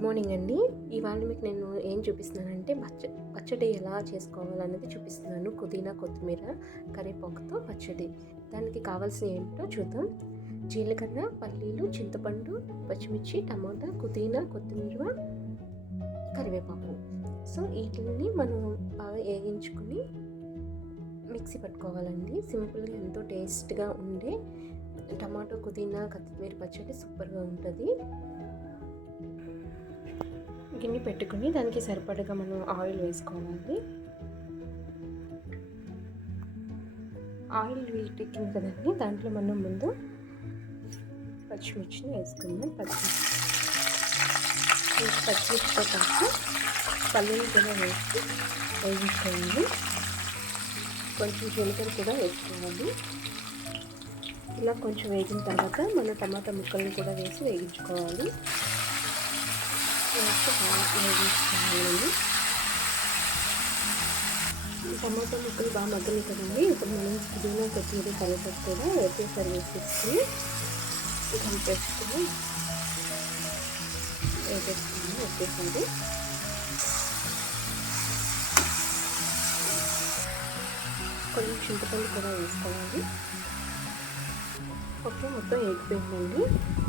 Good morning అండి. ఇవాళ మీకు నేను ఏం చూపిస్తున్నానంటే పచ్చడి ఎలా చేసుకోవాలనేది చూపిస్తున్నాను. పుదీనా, కొత్తిమీర, కరివేపాకుతో పచ్చడి. దానికి కావాల్సినవి ఏంటో చూద్దాం. జీలకర్ర, పల్లీలు, చింతపండు, పచ్చిమిర్చి, టమాటా, పుదీనా, కొత్తిమీర, కరివేపాకు. సో వీటిని మనం బాగా వేగించుకుని మిక్సీ పట్టుకోవాలండి. సింపుల్గా ఎంతో టేస్ట్గా ఉండే టమాటో, పుదీనా, కొత్తిమీర పచ్చడి సూపర్గా ఉంటుంది. గిన్నె పెట్టుకుని దానికి సరిపడగా మనం ఆయిల్ వేసుకోవాలి. ఆయిల్ వీటెక్కింది కదండి, దాంట్లో మనం ముందు పచ్చిమిర్చిని వేసుకుందాం. పచ్చిమిర్చితో పాటు పల్లీలు కూడా వేసి వేయించుకోవాలి. కొంచెం జీలకర్ర కూడా వేసుకోవాలి. ఇలా కొంచెం వేగిన తర్వాత మనం టమాటా ముక్కల్ని కూడా వేసి వేయించుకోవాలి. వేయించుకోవాలి. టమాటా ముక్కలు బాగా మగ్గినాయి కదండి. ఇప్పుడు మనం పుదీనా, కొత్తిమీర, కరివేపాకు కూడా ఒకేసారి వేసేసుకుని కలిపేసుకుని వేసేసుకుని ఒకేసారి కొంచెం చింతపండు కూడా వేసుకోవాలి. ఓకే, మొత్తం ఎగిపోయిందండి.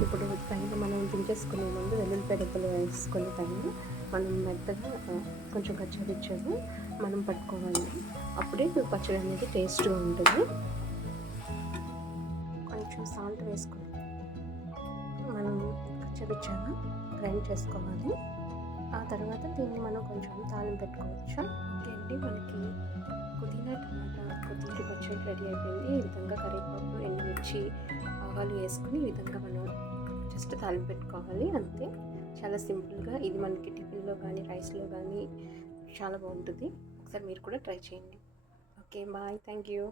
ఇప్పుడు పైన మనం దించేసుకునే ముందు వెల్లుల్లిపాయ రెబ్బలు వేసుకునే పైన మనం మెత్తగా కొంచెం కచ్చపిచ్చగా మనం పట్టుకోవాలి. అప్పుడే పచ్చడి అనేది టేస్ట్గా ఉంటుంది. కొంచెం సాల్ట్ వేసుకొని మనం కచ్చపిచ్చగా గ్రైండ్ చేసుకోవాలి. ఆ తర్వాత దీన్ని మనం కొంచెం తాలింపు పెట్టుకోవచ్చు. ఓకే అండి, మనకి పుదీనా, టమాటా, కొత్తిమీర పచ్చడి రెడీ అయిపోయింది. ఈ విధంగా కరివేపాకు, ఎండుమిర్చి, ఆవాలు వేసుకుని ఈ విధంగా మనం జస్ట్ తాలింపు పెట్టుకోవాలి. అంతే, చాలా సింపుల్గా. ఇది మనకి టిఫిన్లో కానీ రైస్లో కానీ చాలా బాగుంటుంది. ఒకసారి మీరు కూడా ట్రై చేయండి. Okay, bye, thank you.